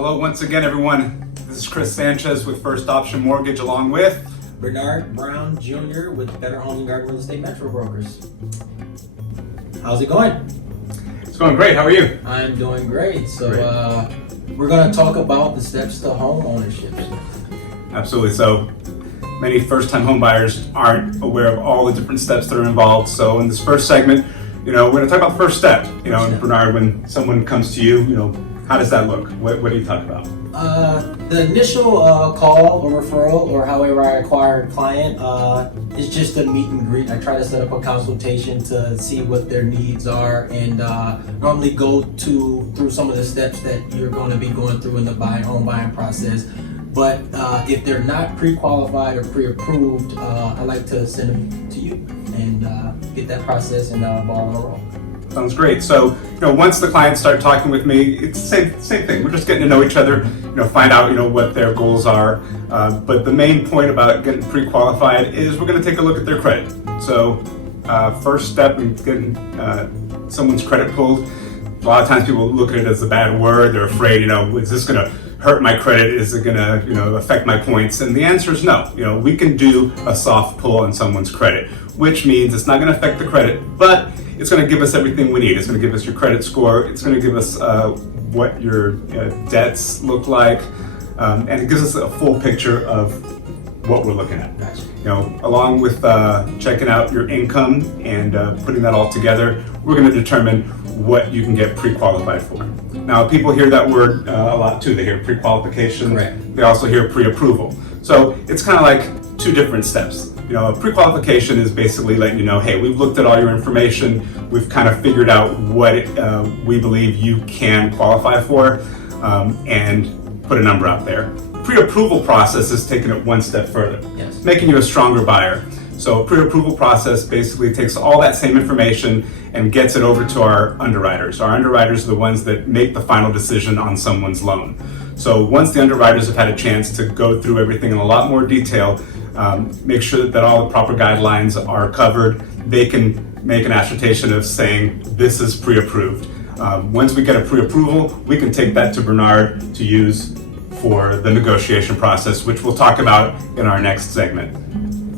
Hello once again, everyone. This is Chris Sanchez with First Option Mortgage, along with Bernard Brown Jr. with Better Home and Garden Real Estate Metro Brokers. How's it going? It's going great. How are you? I'm doing great. So we're going to talk about the steps to home ownership. Absolutely. So many first-time home buyers aren't aware of all the different steps that are involved. So in this first segment, we're going to talk about the first step. And Bernard, when someone comes to you, how does that look? What do you talk about? The initial call or referral, or however I acquire a client, is just a meet and greet. I try to set up a consultation to see what their needs are, and normally go through some of the steps that you're going to be going through in the home buying process. But if they're not pre-qualified or pre-approved, I like to send them to you and get that process and ball on a roll. Sounds great. So, once the clients start talking with me, it's the same thing. We're just getting to know each other, find out, what their goals are. But the main point about getting pre-qualified is we're going to take a look at their credit. So, first step in getting someone's credit pulled, a lot of times people look at it as a bad word. They're afraid, is this going to hurt my credit? Is it going to, affect my points? And the answer is no. We can do a soft pull on someone's credit, which means it's not going to affect the credit, but it's going to give us everything we need. It's going to give us your credit score. It's going to give us what your debts look like, and it gives us a full picture of what we're looking at. Gotcha. Along with checking out your income and putting that all together, we're going to determine what you can get pre-qualified for. Now, people hear that word a lot too. They hear pre-qualification. Correct. They also hear pre-approval. So it's kind of like two different steps. Pre-qualification is basically letting you know, hey, we've looked at all your information. We've kind of figured out what we believe you can qualify for, and put a number out there. Pre-approval process is taking it one step further. Yes. Making you a stronger buyer. So pre-approval process basically takes all that same information and gets it over to our underwriters. Our underwriters are the ones that make the final decision on someone's loan. So once the underwriters have had a chance to go through everything in a lot more detail, make sure that all the proper guidelines are covered, they can make an assertion of saying this is pre-approved. Once we get a pre-approval, we can take that to Bernard to use for the negotiation process, which we'll talk about in our next segment.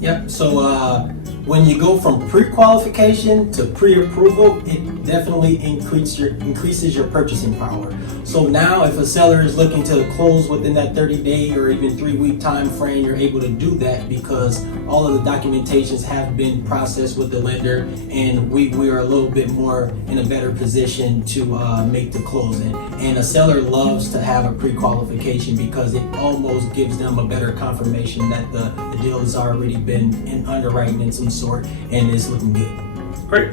Yep. So when you go from pre-qualification to pre-approval, it definitely increases your purchasing power. So now if a seller is looking to close within that 30-day or even 3-week time frame, you're able to do that because all of the documentations have been processed with the lender, and we are a little bit more in a better position to make the closing. And a seller loves to have a pre-qualification because it almost gives them a better confirmation that the deal has already been in underwriting in some sort and is looking good. Great.